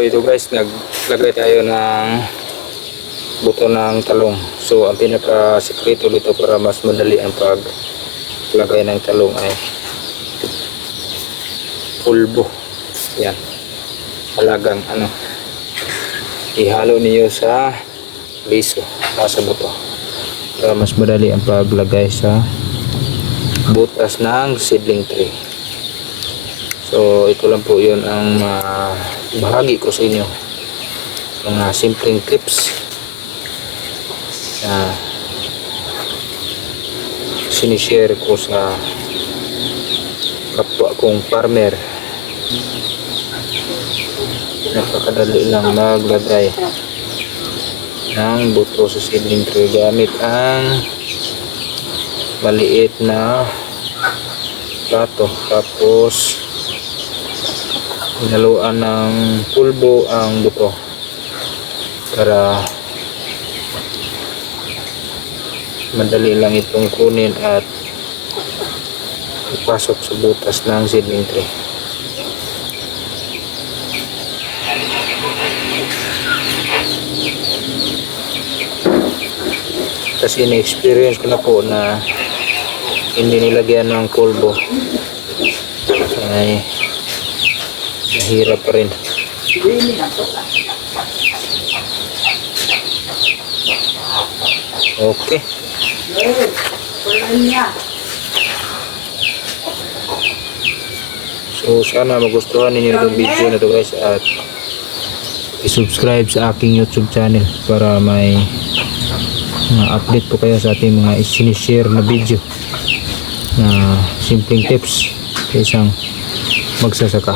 dito guys, naglagay tayo ng buto ng talong. So ang pinaka sikreto dito para mas madali ang paglagay ng talong ay pulbo. Yan. Halagang ano. Ihalo niyo sa liso, sa buto. Para mas madali ang paglagay sa butas ng seedling tree. So ito lang po yun ang ah, bahagi ko sa inyo. Mga simpleng tips na sinishare ko sa kapwa kong farmer. Napakadali lang maglagay ng buto sa seedling tree gamit ang maliit na plato tapos Hinaluan ng pulbo ang buto para madali lang itong kunin at ipasok sa butas ng seedling tray. Kasi na-experience ko na po na hindi nilagyan ng pulbo ay Mahirap rin. Okay. So sana magustuhan ninyo itong video na to guys at i-subscribe sa aking YouTube channel para may mga update po kayo sa ating mga sinishare na video na simpleng tips sa isang magsasaka.